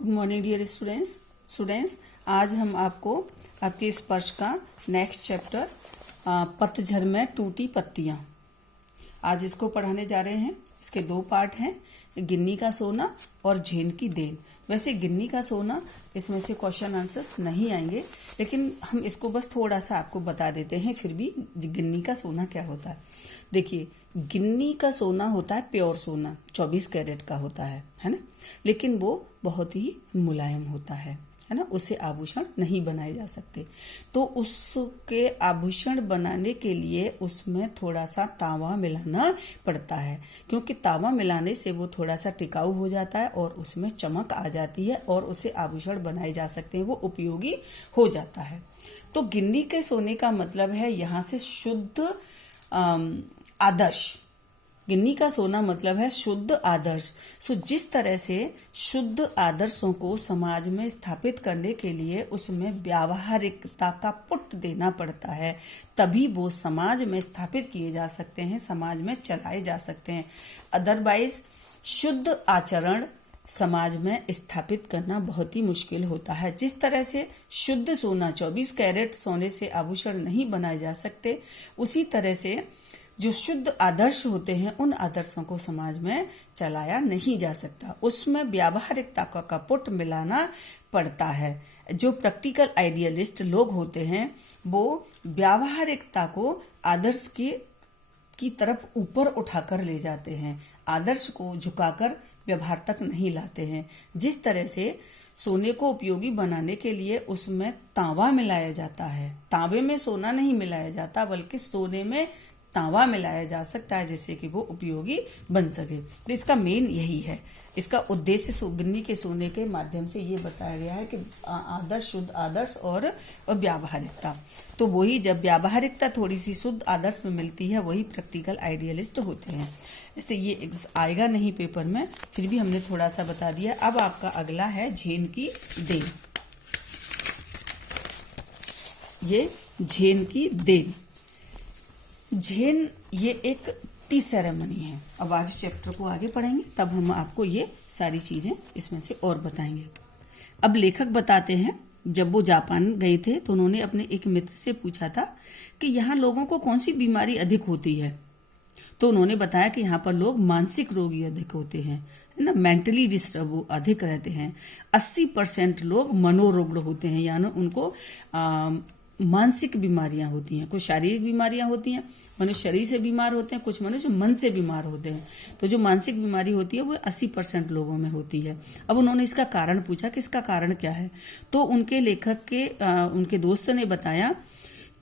Good morning dear students आज हम आपको आपके स्पर्श का नेक्स्ट चैप्टर पतझड़ में टूटी पत्तियां आज इसको पढ़ाने जा रहे हैं। इसके दो पार्ट हैं, गिन्नी का सोना और झेन की देन। वैसे गिन्नी का सोना इसमें से क्वेश्चन आंसर्स नहीं आएंगे, लेकिन हम इसको बस थोड़ा सा आपको बता देते हैं फिर भी गिन्नी का सोना क्या होता है। देखिए, गिन्नी का सोना होता है प्योर सोना, 24 कैरेट का होता है ना, लेकिन वो बहुत ही मुलायम होता है ना, उससे आभूषण नहीं बनाए जा सकते। तो उसके आभूषण बनाने के लिए उसमें थोड़ा सा तांबा मिलाना पड़ता है, क्योंकि तांबा मिलाने से वो थोड़ा सा टिकाऊ हो जाता है और उसमें चमक आ जाती है और उससे आभूषण बनाए जा सकते हैं, वो उपयोगी हो जाता है। तो गिन्नी के सोने का मतलब है यहाँ से शुद्ध आदर्श। गिन्नी का सोना मतलब है शुद्ध आदर्श। सो जिस तरह से शुद्ध आदर्शों को समाज में स्थापित करने के लिए उसमें व्यावहारिकता का पुट देना पड़ता है, तभी वो समाज में स्थापित किए जा सकते हैं, समाज में चलाए जा सकते हैं। अदरवाइज शुद्ध आचरण समाज में स्थापित करना बहुत ही मुश्किल होता है। जिस तरह से शुद्ध सोना 24 कैरेट सोने से आभूषण नहीं बनाए जा सकते, उसी तरह से जो शुद्ध आदर्श होते हैं उन आदर्शों को समाज में चलाया नहीं जा सकता, उसमें व्यावहारिकता का कपट मिलाना पड़ता है। जो प्रैक्टिकल आइडियलिस्ट लोग होते हैं वो व्यावहारिकता को आदर्श की तरफ ऊपर उठाकर ले जाते हैं, आदर्श को झुकाकर व्यवहार तक नहीं लाते हैं। जिस तरह से सोने को उपयोगी बनाने के लिए उसमें तांबा मिलाया जाता है, तांबे में सोना नहीं मिलाया जाता, बल्कि सोने में तांबा मिलाया जा सकता है जिससे कि वो उपयोगी बन सके। तो इसका मेन यही है, इसका उद्देश्य गिन्नी के सोने के माध्यम से ये बताया गया है कि आदर्श, शुद्ध आदर्श और व्यावहारिकता। तो वही जब व्यावहारिकता थोड़ी सी शुद्ध आदर्श में मिलती है, वही प्रैक्टिकल आइडियलिस्ट होते हैं। ऐसे ये आएगा नहीं पेपर में, फिर भी हमने थोड़ा सा बता दिया। अब आपका अगला है झेन की देन। ये झेन की देन, झेन ये एक टी सेरेमनी है। अब आप इस चैप्टर को आगे पढ़ेंगे तब हम आपको ये सारी चीजें इसमें से और बताएंगे। अब लेखक बताते हैं, जब वो जापान गए थे तो उन्होंने अपने एक मित्र से पूछा था कि यहाँ लोगों को कौन सी बीमारी अधिक होती है। तो उन्होंने बताया कि यहाँ पर लोग मानसिक रोगी अधिक होते हैं, है ना, मेंटली डिस्टर्ब अधिक रहते हैं। 80% लोग मनोरुग्ण होते हैं, यानी उनको मानसिक बीमारियां होती हैं। कुछ शारीरिक बीमारियां होती हैं, मनुष्य शरीर से बीमार होते हैं, कुछ मनुष्य मन से बीमार होते हैं। तो जो मानसिक बीमारी होती है वो 80% लोगों में होती है। अब उन्होंने इसका कारण पूछा कि इसका कारण क्या है। तो उनके लेखक के उनके दोस्त ने बताया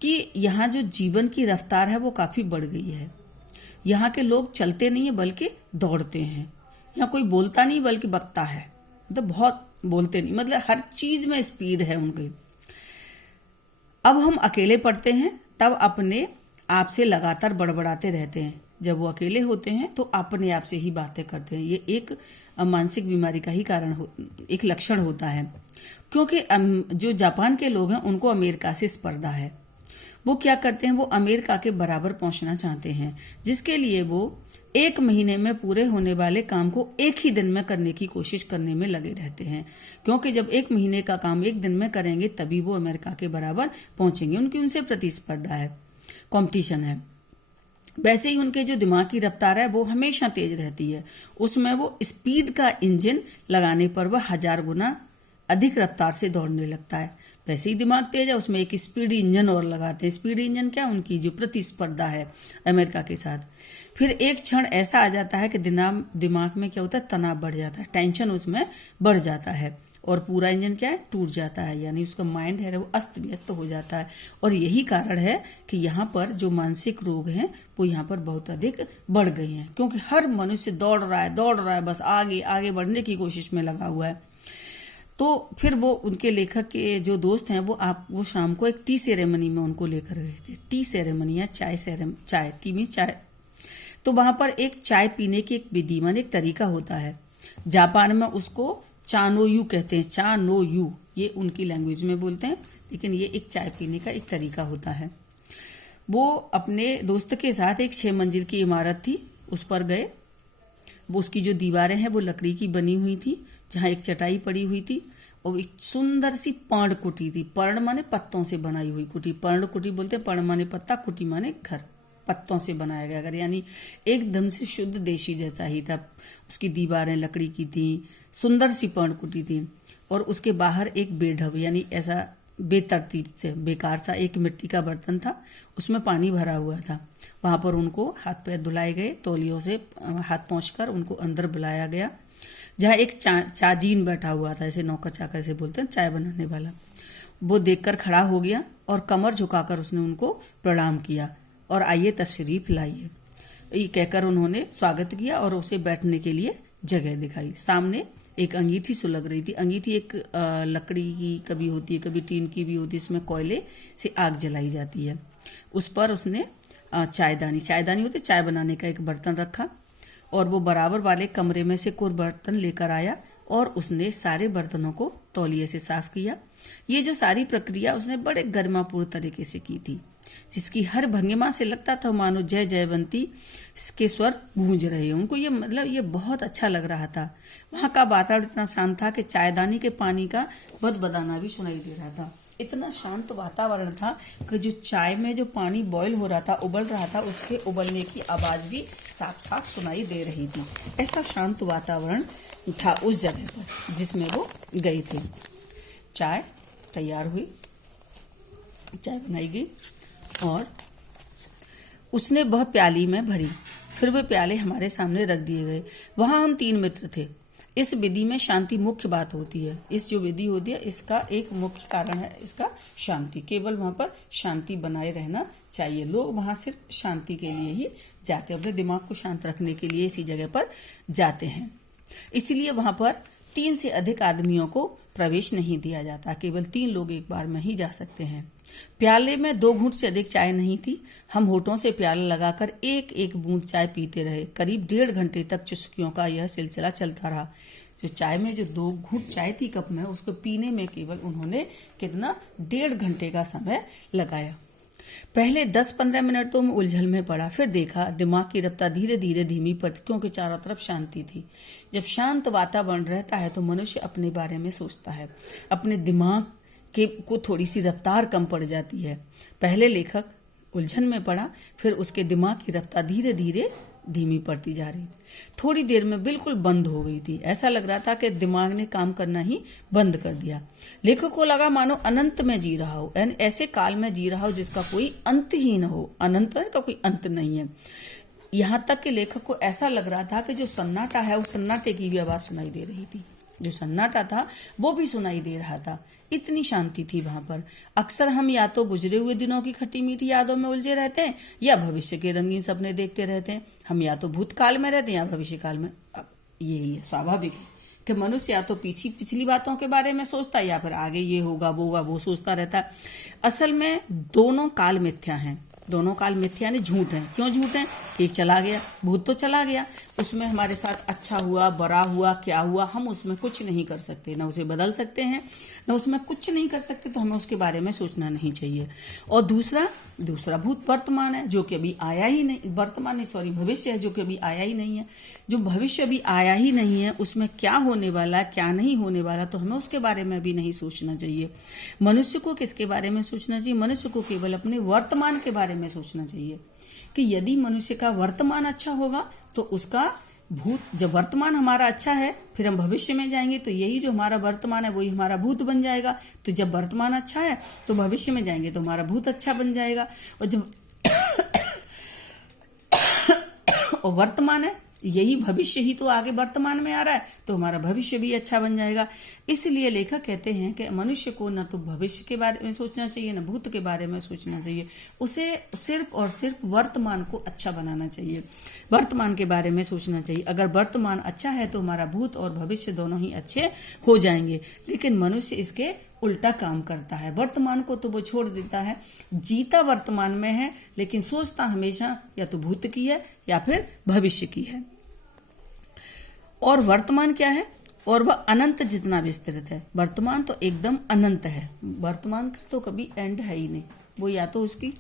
कि यहाँ जो जीवन की रफ्तार है वो काफी बढ़ गई है। यहाँ के लोग चलते नहीं है बल्कि दौड़ते हैं। यहाँ कोई बोलता नहीं बल्कि बकता है, मतलब बहुत बोलते नहीं, मतलब हर चीज में स्पीड है उनकी। अब हम अकेले पढ़ते हैं तब अपने आप से लगातार बड़बड़ाते रहते हैं। जब वो अकेले होते हैं तो अपने आप से ही बातें करते हैं। ये एक मानसिक बीमारी का ही कारण एक लक्षण होता है। क्योंकि जो जापान के लोग हैं उनको अमेरिका से स्पर्धा है। वो क्या करते हैं, वो अमेरिका के बराबर पहुंचना चाहते हैं, जिसके लिए वो 1 महीने में पूरे होने वाले काम को 1 ही दिन में करने की कोशिश करने में लगे रहते हैं। क्योंकि जब 1 महीने का काम 1 दिन में करेंगे तभी वो अमेरिका के बराबर पहुंचेंगे। उनकी उनसे प्रतिस्पर्धा है, कंपटीशन है। वैसे ही उनके जो दिमाग की रफ्तार है वो हमेशा तेज रहती है। उसमें वो स्पीड का इंजन लगाने पर वह 1000 गुना अधिक रफ्तार से दौड़ने लगता है। वैसे ही दिमाग तेज है, उसमें एक स्पीड इंजन और लगाते हैं। स्पीड इंजन क्या, उनकी जो प्रतिस्पर्धा है अमेरिका के साथ। फिर एक क्षण ऐसा आ जाता है कि दिमाग में क्या होता है, तनाव बढ़ जाता है, टेंशन उसमें बढ़ जाता है और पूरा इंजन क्या है, टूट जाता है, यानी उसका माइंड है वो अस्त व्यस्त हो जाता है। और यही कारण है कि यहाँ पर जो मानसिक रोग हैं वो यहाँ पर बहुत अधिक बढ़ गए हैं, क्योंकि हर मनुष्य दौड़ रहा है, बस आगे आगे बढ़ने की कोशिश में लगा हुआ है। तो फिर वो उनके लेखक के जो दोस्त हैं वो शाम को एक टी सेरेमनी में उनको लेकर गए थे। टी सेरेमनी या चाय, टी में चाय। तो वहां पर एक चाय पीने की एक विधि, मान एक तरीका होता है। जापान में उसको चानोयू कहते हैं, चानोयू, ये उनकी लैंग्वेज में बोलते हैं, लेकिन ये एक चाय पीने का एक तरीका होता है। वो अपने दोस्त के साथ एक 6 मंजिल की इमारत थी, उस पर गए। वो उसकी जो दीवारें हैं वो लकड़ी की बनी हुई थी, जहाँ एक चटाई पड़ी हुई थी और एक सुंदर सी पर्ण कुटी थी। पर्ण माने पत्तों से बनाई हुई कुटी, पर्ण कुटी बोलते हैं। पर्ण माने पत्ता, कुटी माने घर, पत्तों से बनाया गया घर, यानी एकदम से शुद्ध देशी जैसा ही था। उसकी दीवारें लकड़ी की थी, सुंदर सी पर्ण कुटी थी और उसके बाहर एक बेढब यानी ऐसा बेतरतीब से बेकार सा एक मिट्टी का बर्तन था, उसमें पानी भरा हुआ था। वहां पर उनको हाथ पैर धुलाए गए, तौलियों से हाथ पोंछकर उनको अंदर बुलाया गया, जहाँ एक चाजीन बैठा हुआ था, ऐसे नौकर चाकर से बोलते हैं, चाय बनाने वाला। वो देखकर खड़ा हो गया और कमर झुकाकर उसने उनको प्रणाम किया और आइए तशरीफ लाइए, ये कहकर उन्होंने स्वागत किया और उसे बैठने के लिए जगह दिखाई। सामने एक अंगीठी सुलग रही थी। अंगीठी एक लकड़ी की कभी होती है, कभी टीन की भी होती है, इसमें कोयले से आग जलाई जाती है। उस पर उसने चायदानी होती, चाय बनाने का एक बर्तन रखा और वो बराबर वाले कमरे में से कुछ बर्तन लेकर आया और उसने सारे बर्तनों को तौलिए से साफ किया। ये जो सारी प्रक्रिया उसने बड़े गरिमापूर्ण तरीके से की थी, जिसकी हर भंगिमा से लगता था मानो जय जयवंती के स्वर गूंज रहे हैं। उनको ये ये बहुत अच्छा लग रहा था। वहां का वातावरण इतना शांत था कि चायदानी के पानी का बदबदाना भी सुनाई दे रहा था। इतना शांत वातावरण था कि जो चाय में जो पानी बॉयल हो रहा था, उबल रहा था, उसके उबलने की आवाज भी साफ साफ सुनाई दे रही थी। ऐसा शांत वातावरण था उस जगह पर जिसमें वो गए थे। चाय तैयार हुई, चाय बनाई गई और उसने वह प्याली में भरी। फिर वे प्याले हमारे सामने रख दिए गए। वहां हम 3 मित्र थे। इस विधि में शांति मुख्य बात होती है। इस जो विधि होती है इसका एक मुख्य कारण है इसका शांति। केवल वहां पर शांति बनाए रहना चाहिए। लोग वहां सिर्फ शांति के लिए ही जाते हैं, अपने दिमाग को शांत रखने के लिए इसी जगह पर जाते हैं। इसलिए वहां पर 3 से अधिक आदमियों को प्रवेश नहीं दिया जाता। केवल 3 लोग एक बार में ही जा सकते हैं। प्याले में 2 घूंट से अधिक चाय नहीं थी। हम होठों से प्याला लगाकर एक एक बूंद चाय पीते रहे। करीब 1.5 घंटे तक चुस्कियों का यह सिलसिला चलता रहा। जो चाय में जो 2 घूंट चाय थी कप में, उसको पीने में केवल उन्होंने कितना 1.5 घंटे का समय लगाया। पहले 10-15 मिनट तो मैं उलझन में पड़ा, फिर देखा दिमाग की रफ्तार धीरे धीरे धीमी पड़ती, क्योंकि चारों तरफ शांति थी। जब शांत वातावरण रहता है तो मनुष्य अपने बारे में सोचता है, अपने दिमाग के को थोड़ी सी रफ्तार कम पड़ जाती है। पहले लेखक उलझन में पड़ा, फिर उसके दिमाग की रफ्तार धीरे धीरे धीमी पड़ती जा रही थी। थोड़ी देर में बिल्कुल बंद हो गई थी। ऐसा लग रहा था कि दिमाग ने काम करना ही बंद कर दिया। लेखक को लगा मानो अनंत में जी रहा हो, यानी ऐसे काल में जी रहा हो जिसका कोई अंत ही न हो। अनंत का कोई अंत नहीं है। यहाँ तक कि लेखक को ऐसा लग रहा था कि जो सन्नाटा है उस सन्नाटे की भी आवाज सुनाई दे रही थी। जो सन्नाटा था वो भी सुनाई दे रहा था। इतनी शांति थी वहां पर। अक्सर हम या तो गुजरे हुए दिनों की खट्टी मीठी यादों में उलझे रहते हैं या भविष्य के रंगीन सपने देखते रहते हैं। हम या तो भूतकाल में रहते हैं या भविष्य काल में। अब यही है, स्वाभाविक है कि मनुष्य या तो पिछली बातों के बारे में सोचता है या फिर आगे ये होगा वो होगा वो सोचता रहता है। असल में दोनों काल मिथ्या हैं। दोनों काल मिथ्या यानी झूठ है। क्यों झूठ है? एक चला गया, भूत तो चला गया, उसमें हमारे साथ अच्छा हुआ बुरा हुआ क्या हुआ हम उसमें कुछ नहीं कर सकते, ना उसे बदल सकते हैं, ना उसमें कुछ नहीं कर सकते, तो हमें उसके बारे में सोचना नहीं चाहिए। और दूसरा भूत वर्तमान है जो कि अभी आया ही नहीं, भविष्य है जो कि अभी आया ही नहीं है। जो भविष्य अभी आया ही नहीं है उसमें क्या होने वाला क्या नहीं होने वाला, तो हमें उसके बारे में भी नहीं सोचना चाहिए। मनुष्य को किसके बारे में सोचना चाहिए? मनुष्य को केवल अपने वर्तमान के बारे में सोचना चाहिए कि यदि मनुष्य का वर्तमान अच्छा होगा तो उसका भूत, जब वर्तमान हमारा अच्छा है फिर हम भविष्य में जाएंगे तो यही जो हमारा वर्तमान है वही हमारा भूत बन जाएगा। तो जब वर्तमान अच्छा है तो भविष्य में जाएंगे तो हमारा भूत अच्छा बन जाएगा। और जब और वर्तमान है यही भविष्य ही तो आगे वर्तमान में आ रहा है तो हमारा भविष्य भी अच्छा बन जाएगा। इसलिए लेखक कहते हैं कि मनुष्य को न तो भविष्य के बारे में सोचना चाहिए न भूत के बारे में सोचना चाहिए। उसे सिर्फ और सिर्फ वर्तमान को अच्छा बनाना चाहिए, वर्तमान के बारे में सोचना चाहिए। अगर वर्तमान अच्छा है तो हमारा भूत और भविष्य दोनों ही अच्छे हो जाएंगे। लेकिन मनुष्य इसके उल्टा काम करता है। वर्तमान को तो वो छोड़ देता है, जीता वर्तमान में है लेकिन सोचता हमेशा या तो भूत की है या फिर भविष्य की है। और वर्तमान क्या है? और वह अनंत जितना विस्तृत है। वर्तमान तो एकदम अनंत है। वर्तमान का तो कभी एंड है ही नहीं, वो या तो उसकी